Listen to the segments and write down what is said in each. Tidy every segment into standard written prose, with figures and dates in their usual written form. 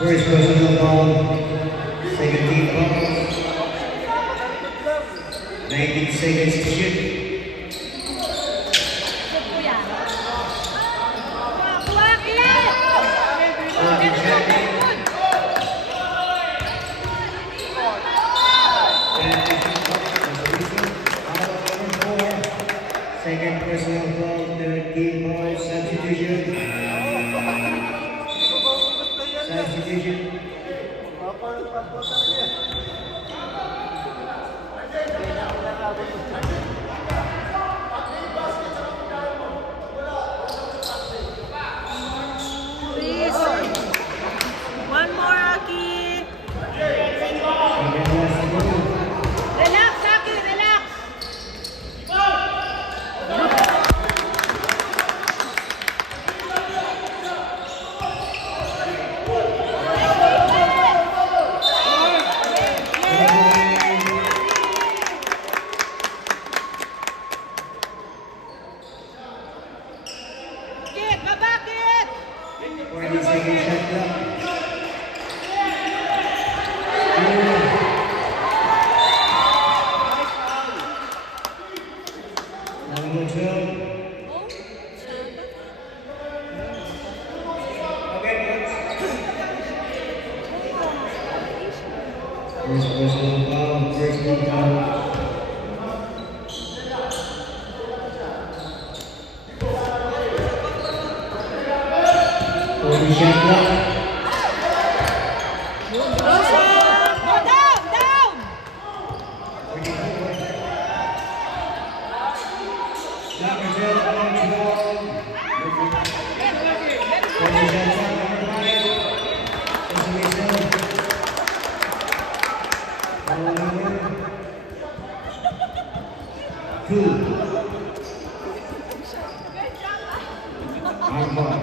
First personal foul, second team foul. 19 seconds to shoot. Second personal foul, third team foul, substitution. Substitution. Please. One more, Aki. Relax, Aki, relax. First personal foul, first team foul. Holding shot clock. Go down, down. Shot result, orange ball. Holding shot clock, number 5. Destination. Foul number 2. Armbar.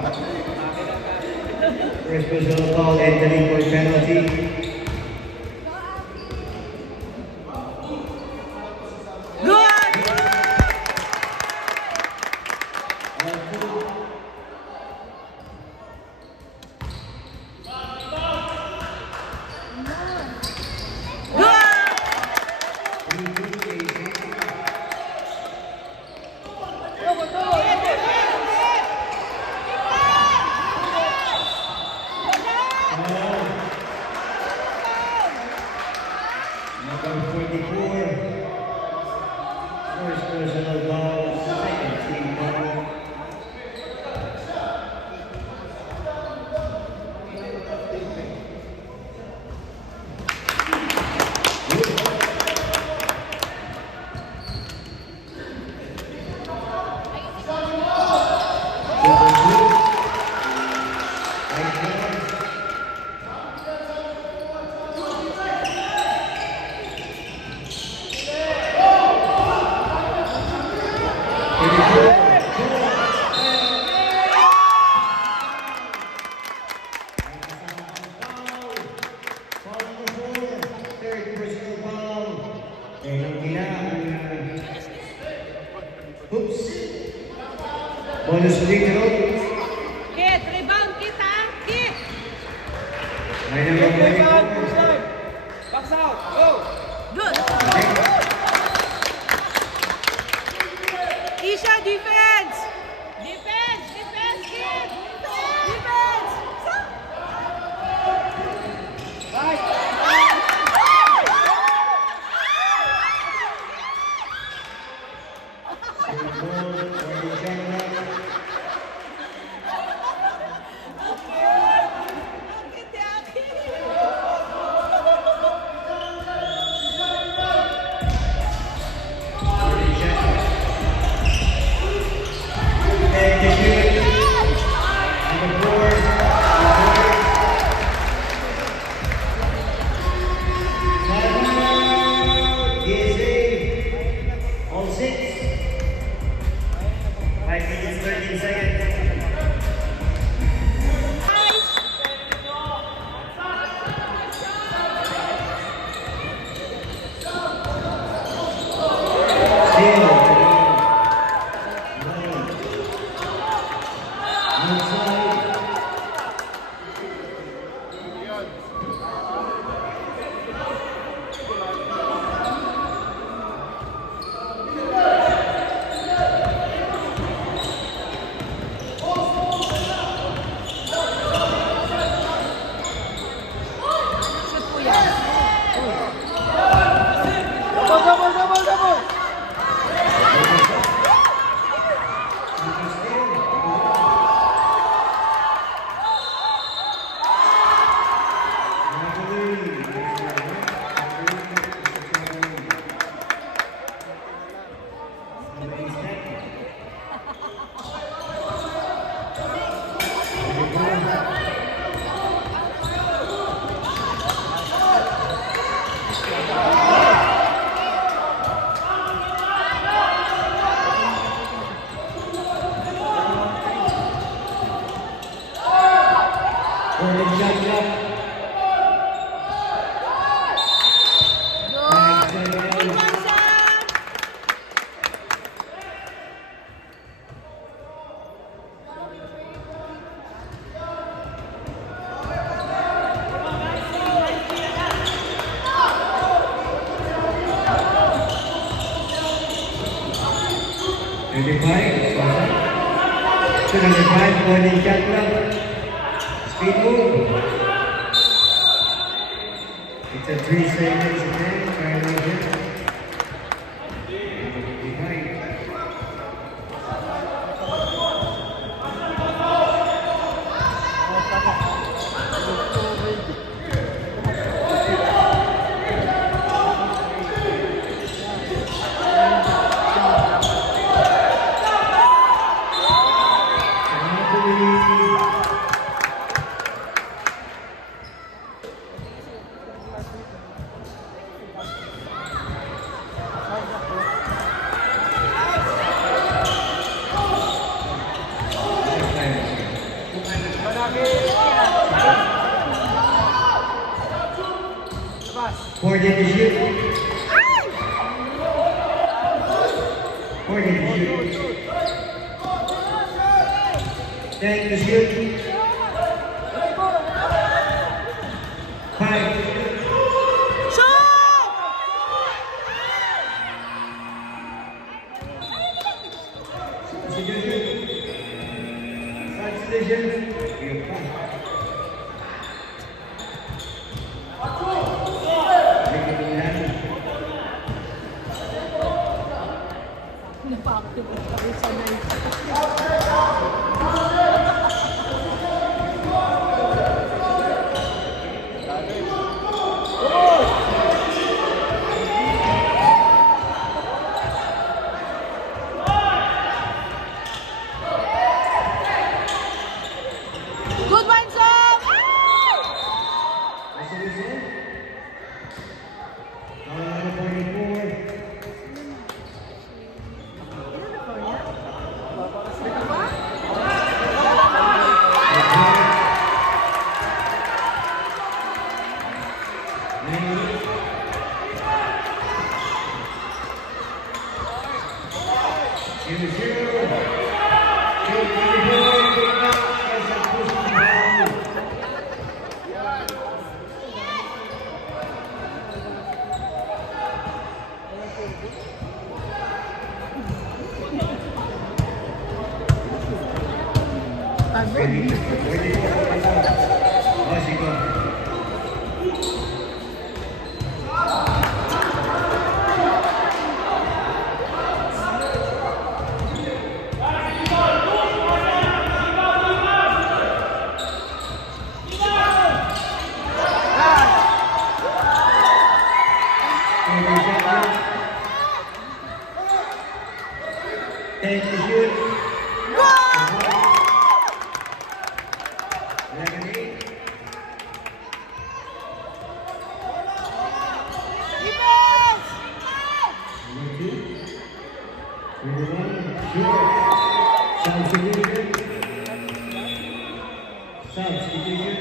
First personal foul, Anthony for penalty. Good. Number 44. First personal foul, second team foul. Oops. Bonus free throw. Kit, rebound kita. Kit. Line number 24. Box out. Go. Good. Isha, defense. Defense, defense, Kit. Defense. All 6. 5 minutes, 13 seconds. Still. Outside. Double. Holding shot clock. Good one, Sam. To number 5, holding shot clock. Speed move. It's a 3 seconds again. Violation. Behind. Forty to shoot. 40 to shoot. 10 to shoot. 5 to shoot. Shoot! Substitution. Substitution. You're fine. Good one, Sam! Resolution. Number 44. Thank you, shoot. 11-8. Defense! Number 2. 21. Shoot. Substitution. Substitution.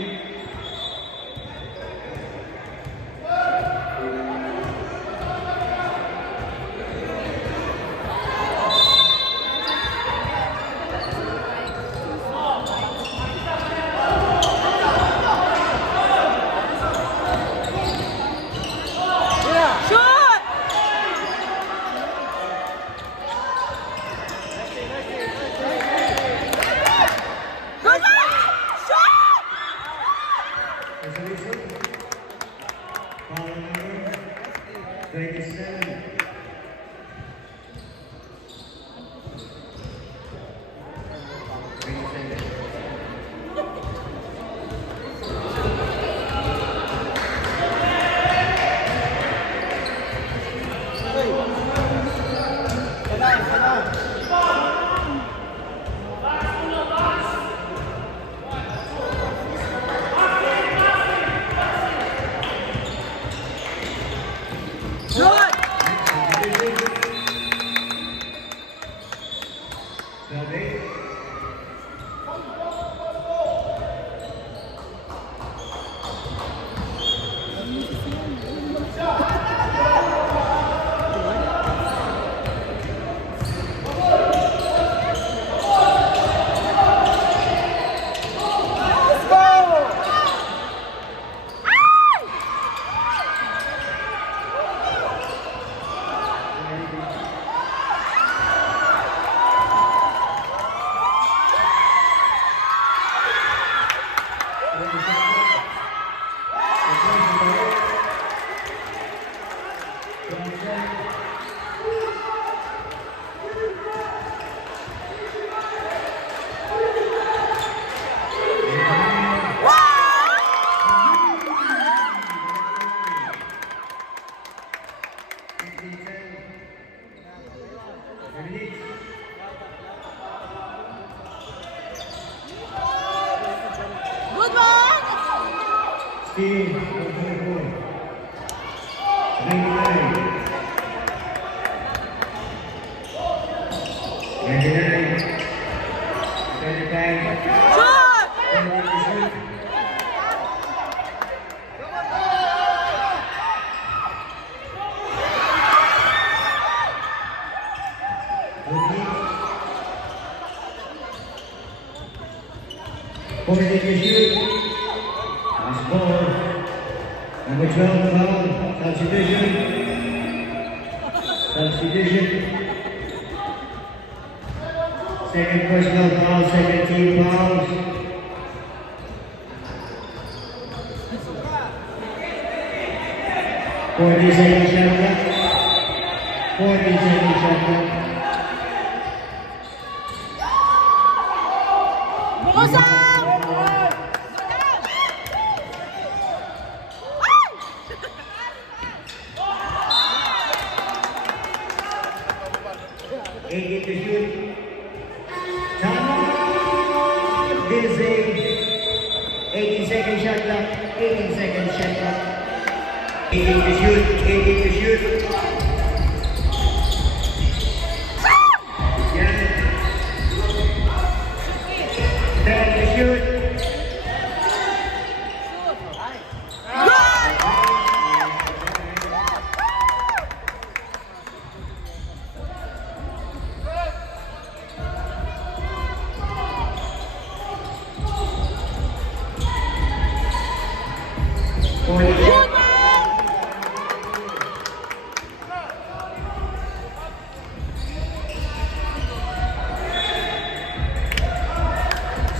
Shoot! Good one! Shoot! Resolution. Foul number 27. Good! Steve, number 24. 99. 99. 35. Shoot! 28. Substitution. Last ball. Number 12 foul. Substitution. Substitution. Second personal foul, second team fouls. Second shot clock. 40-second shot clock. Buksan! Eight to shoot. Time busy. 18-second shot clock. 18-second shot clock. 18 to shoot. 18 to shoot. Yeah. 10 to shoot.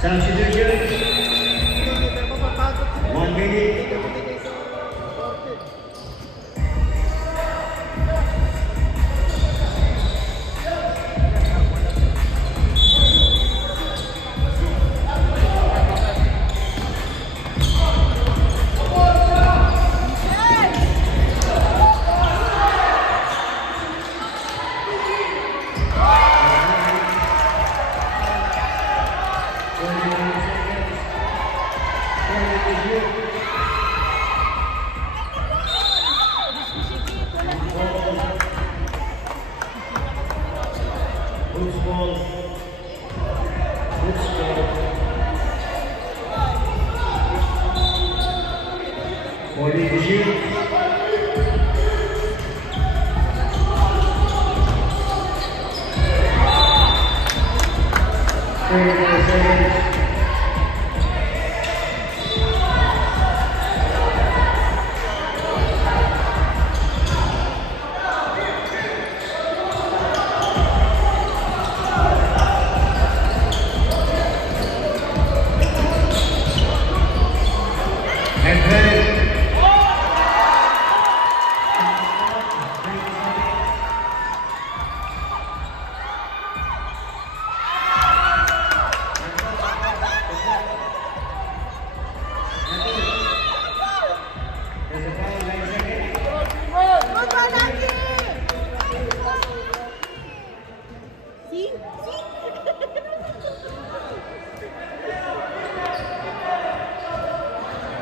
Substitution. 1 minute.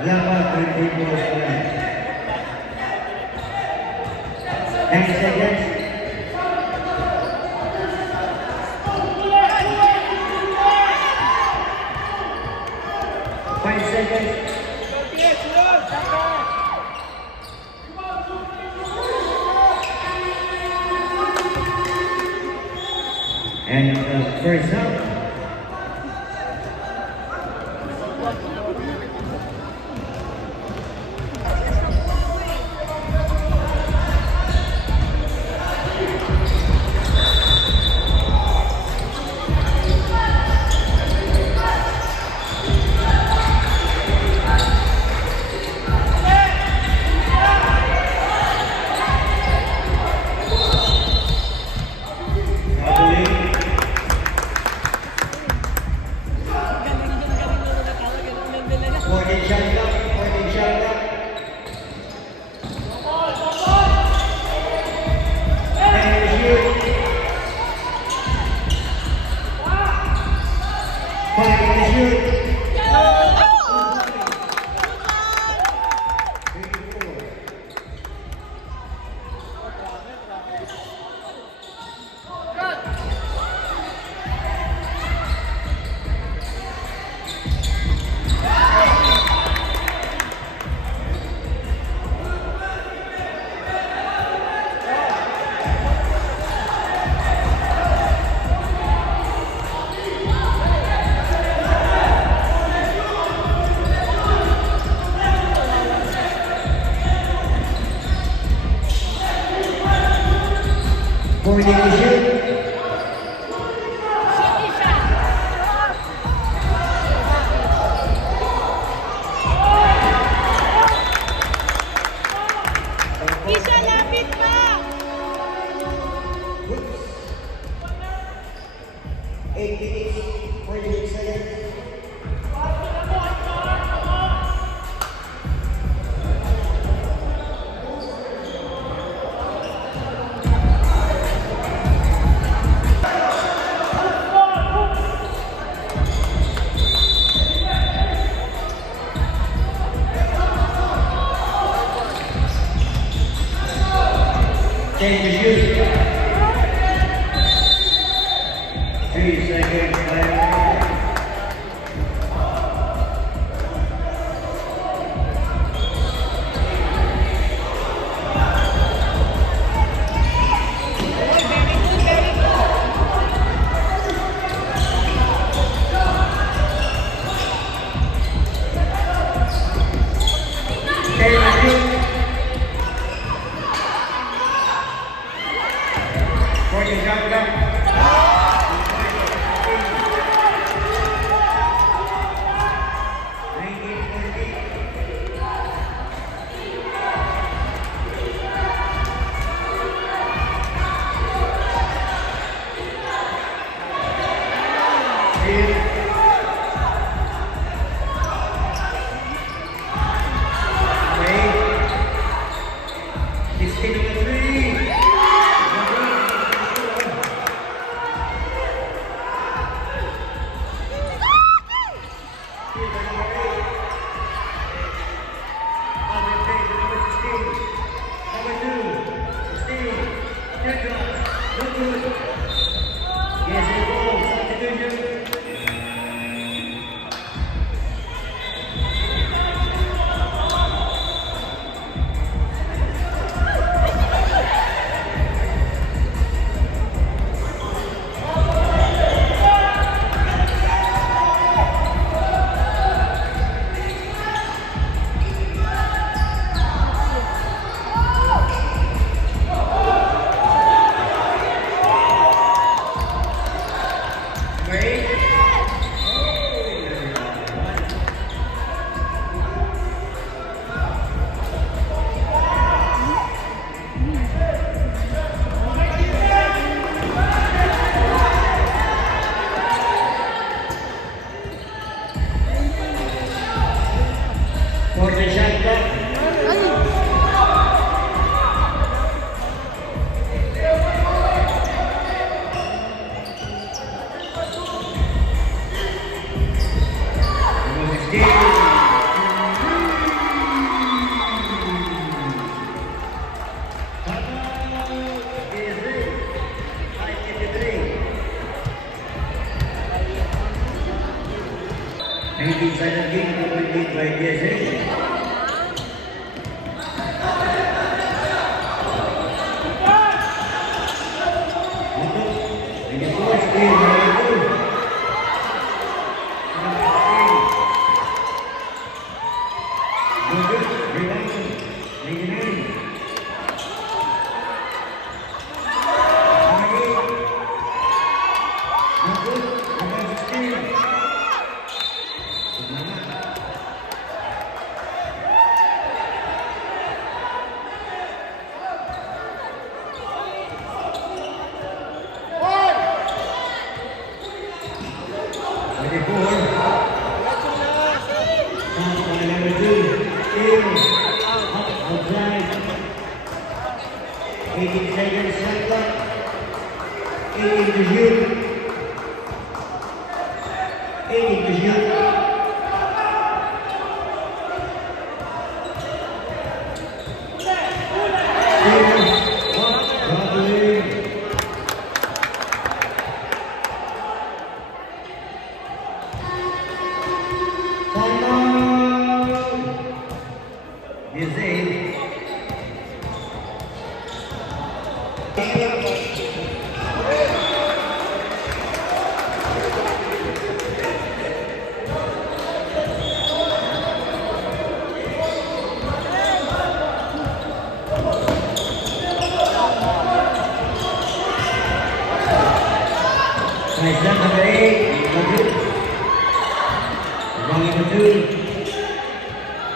Lambat 20 balls per night. 10 seconds. Five seconds. And first up. 40 to shoot. Isha, lapit pa! 8 minutes, 46 seconds. Change the shoot. 3 seconds left. Change the shoot. 40 shotgun. Yes, it goes. Substitution. For the shot clock. Number 16. Inside the game, complete by DSA. Outside. 18 seconds, shot clock. 18 to shoot. 18 to shoot. shot number 8. Good. Wrong number 2.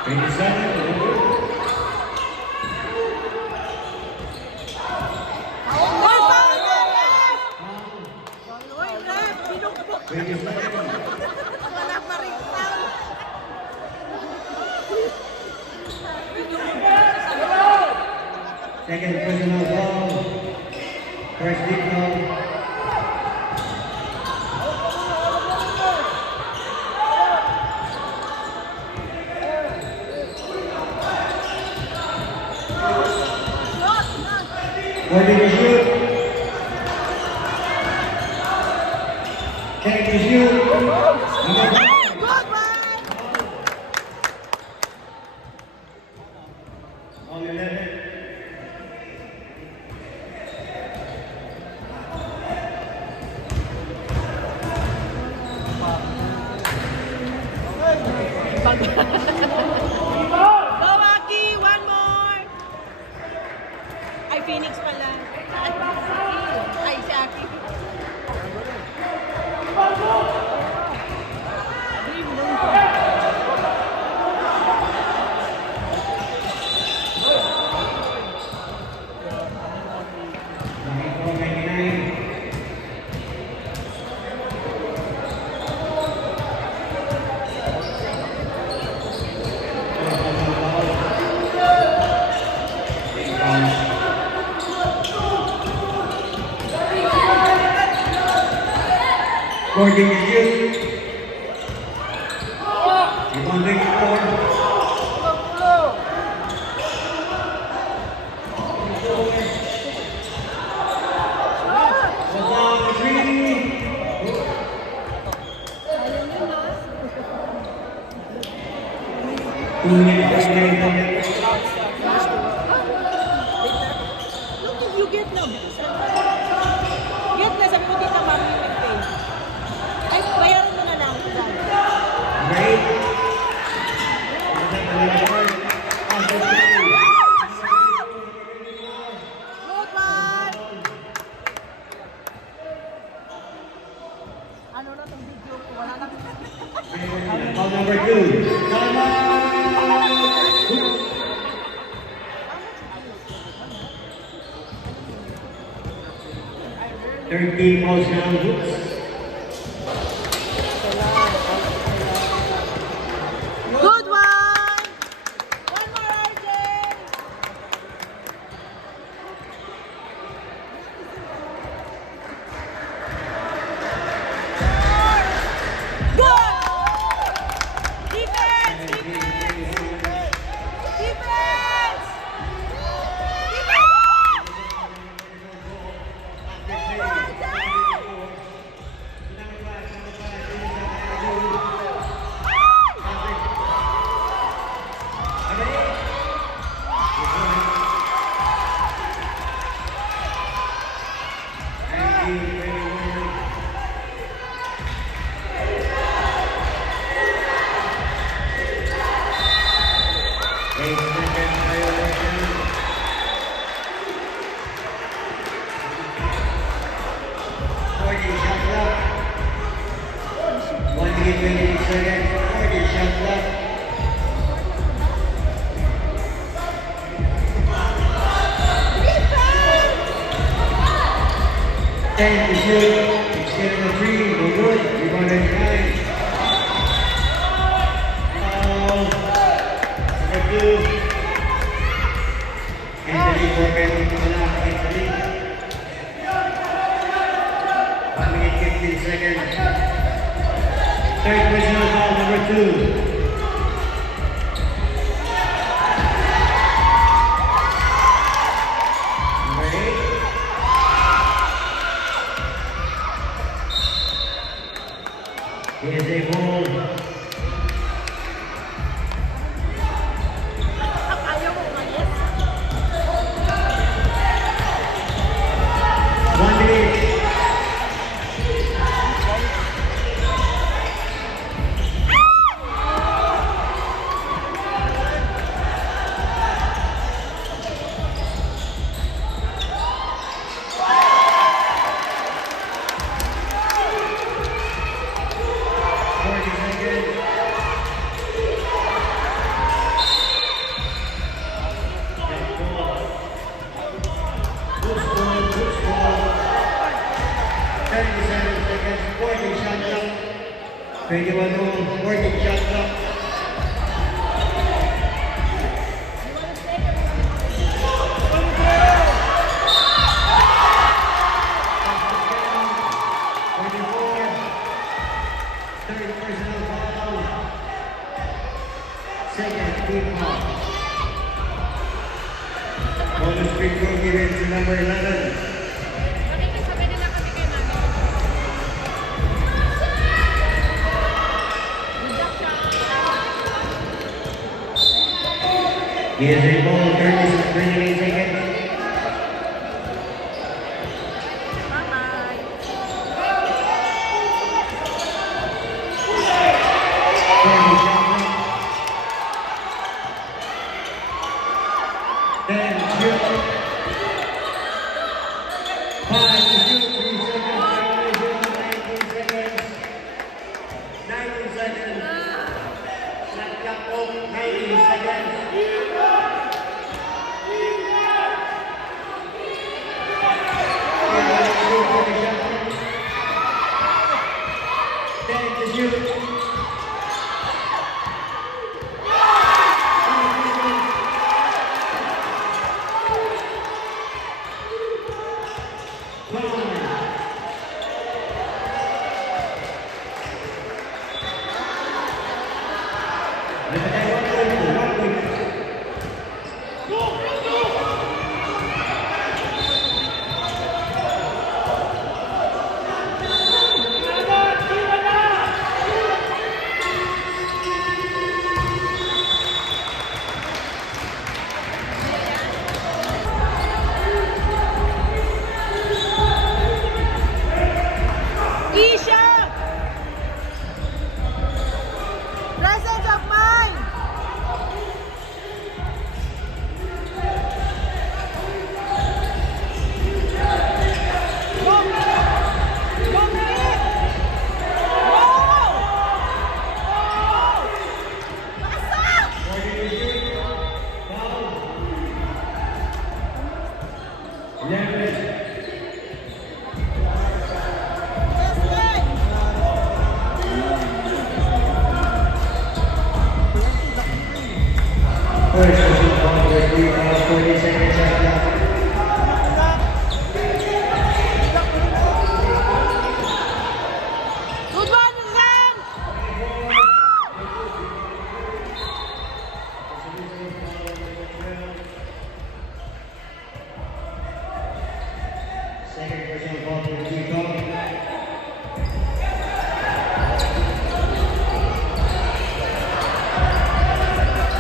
27. Good. Oy, foul na left! Oy, left! Binukbok! 27. Wala pa rin foul! Second personal foul. First big foul. Ready to shoot. Can you shoot? Number 5. Good one! On 11. Go, Aki! One more! Ay, Phoenix pala. Ay, si Aki. Number 99. Gordon is you. Keep on bringing it forward. Well, down the 3. 2 minutes remaining. Look, you get na. Get na sa puti na mami mag-pay. Ay, bayaran mo na lang. Right? Good one! Ano na itong video ko? Wala na. Foul number 2. Time out! 13 balls down. Good one! One more, RJ! Good! Defense! Defense! Defense! Ten to shoot. Extend the 3. No good. Rebound at 9. Foul. Number 2. Anthony Borges wala. Anthony. 1 minute 15 seconds. Third personal foul number 2. Number 8. Here's a ball. Ayaw mo umalis? 1 minute. 21 all, 14 shot clock. Third personal foul. Second team foul. Bonus free throw given to number 11. Makikisabay nila kami kay Mami. He has a ball, 38 seconds. Bye-bye. Then shoot. 5 to shoot, 3 seconds. 19 seconds. Shot clock off, 19 seconds. Then to shoot. Isha! Presence of mind! Go, Miri! Go, Miri! Go! Pasok! First, to shoot ball with 3 fouls, 40 seconds shot clock. Good one, Ram! Second personal foul with 3 fouls.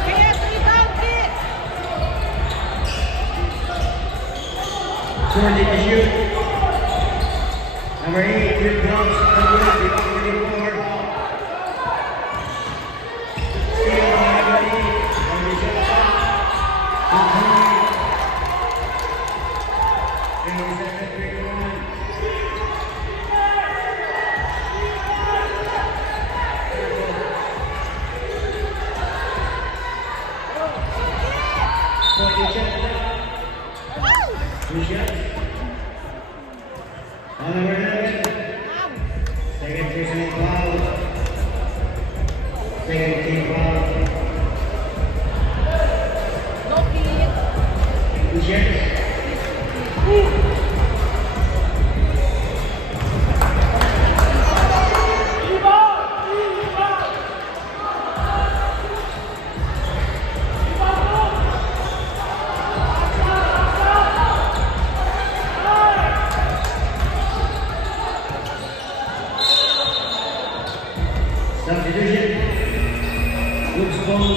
Kaya rebound kick! 40 to shoot. Number 8, good bounce, number 34. Steal by number 8. Number shot clock. Good point. 27-31. Two shots. On number 11. Second personal foul. Second team foul. No kick! Two shots. Substitution. Hooks ball.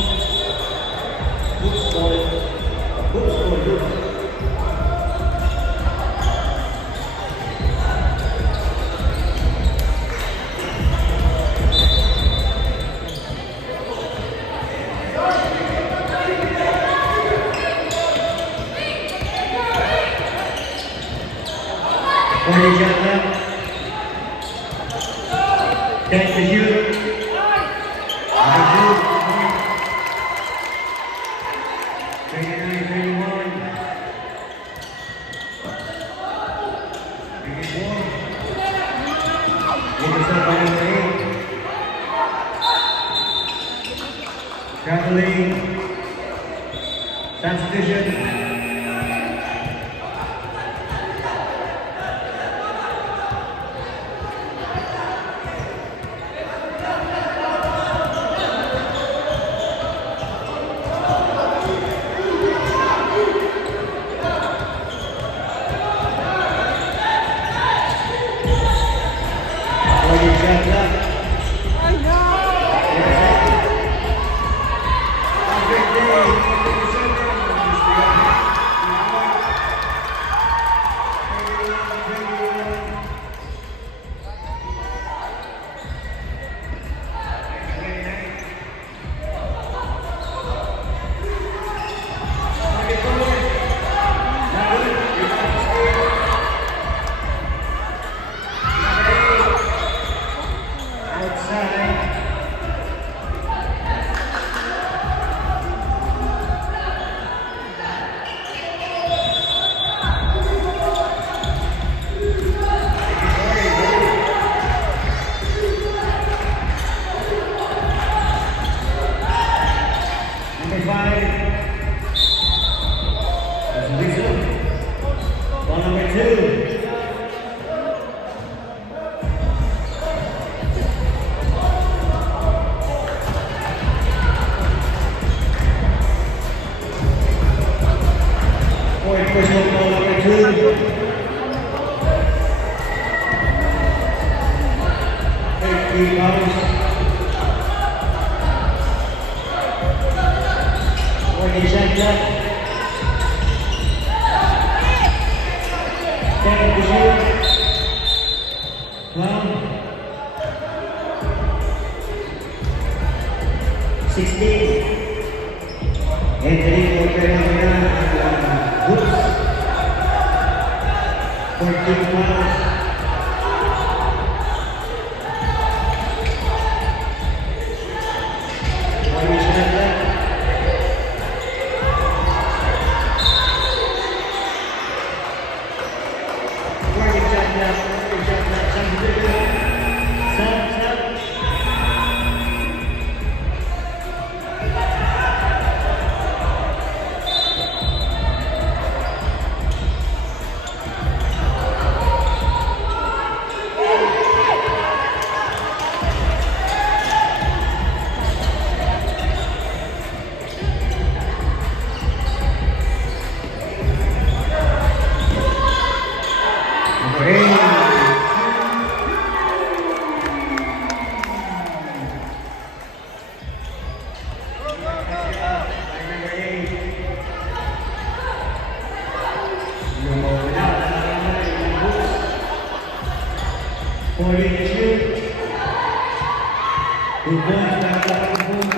Hooks ball. Hooks ball. Hooks. Forty shot left. 10 to shoot. Number 2, 39-31. Make it warm. Get yourself by number 8. referee. Substitution. Forty shots up. Ay, no! Perfect day. Outside. Number 5. That's Lisa. Ball number 2. Point personal ball number 2. 13 pounds. 40 shots up. 10 to shoot. 16. Entering Walker na Hoops. 14 fouls. 20 shots left. Forty to shoot. Good points, back up the board.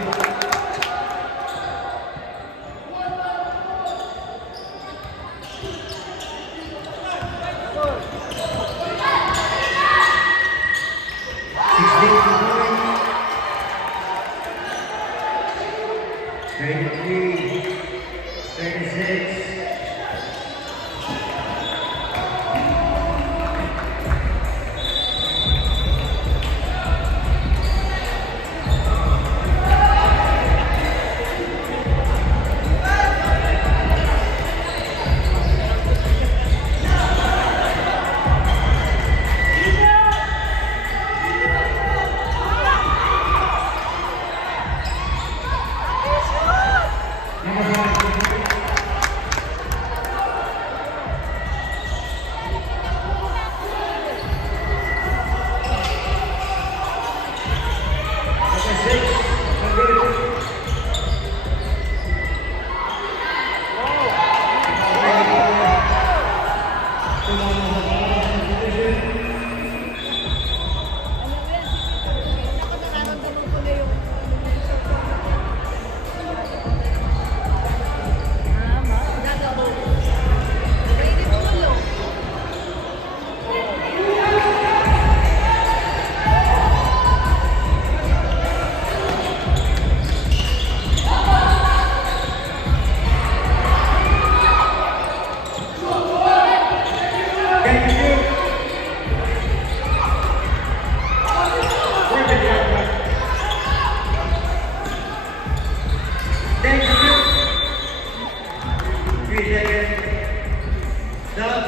Stop.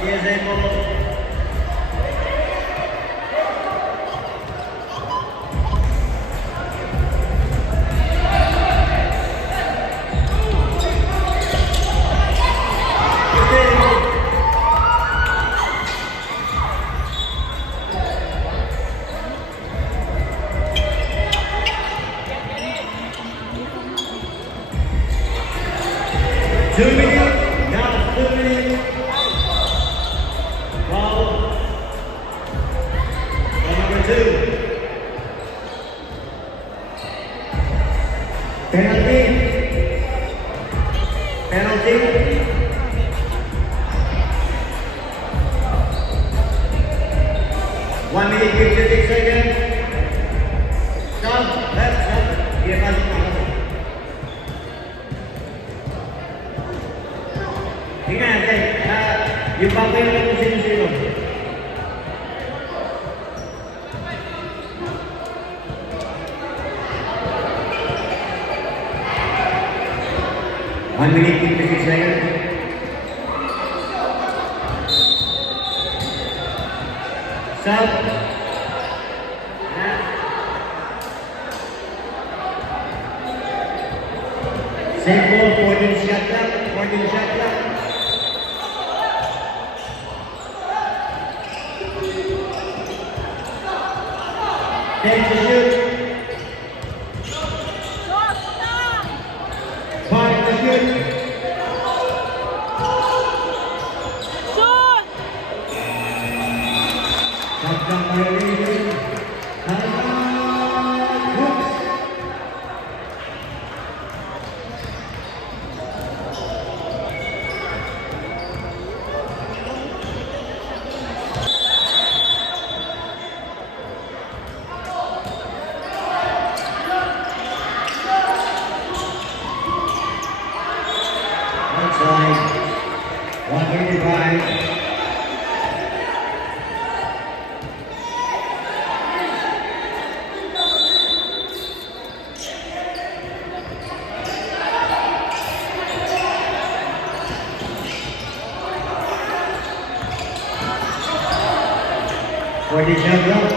Here's a ball. Two minutes, now 2 minutes. Foul. Number 2. Penalty. Penalty. One minute, 56 seconds. Stop. Left, stop. Dia balik malam. Ingat, yung bagay na kung sino-sino. One minute, 56 seconds. Stop. Save ball, 14 shot clock, 14 shot clock. Ten to shoot. 5 to shoot. Shoot! Shotgun violation. Hooks. Outside. 135. Forty shot clock.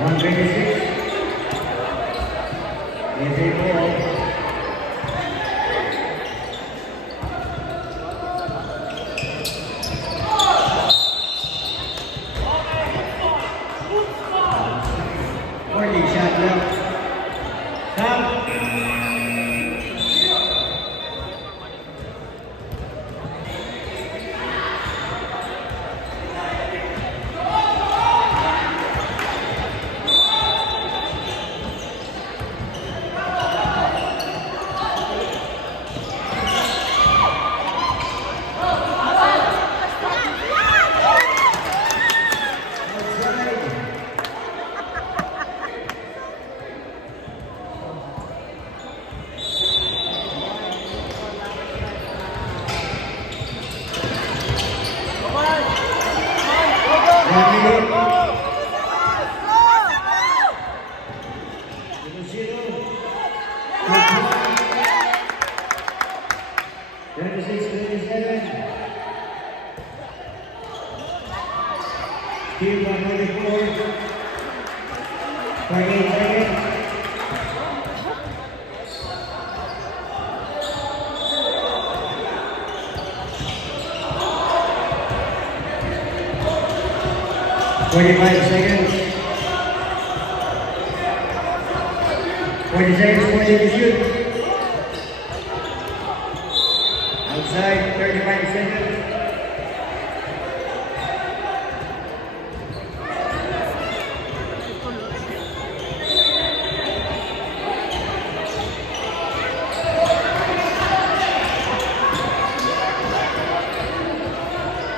One 26. Is a ball. Forty shot clock. Stop. Team 144. 28 seconds. Twenty-five seconds. 40 seconds, 40 to shoot. Outside, 35 seconds.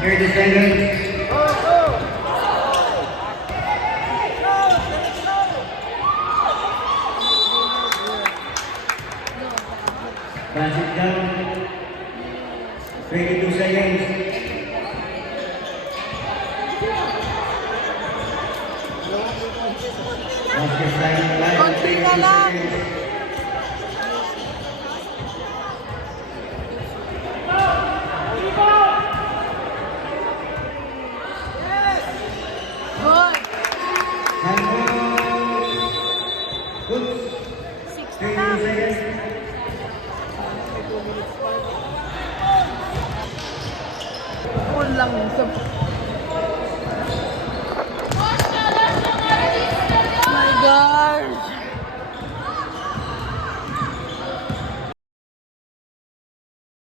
30 seconds. Go, go. Pass it down. 22 seconds. Basket time line. Konti na lang. Good. Handball. Good. 6 32 na. seconds. Full lang.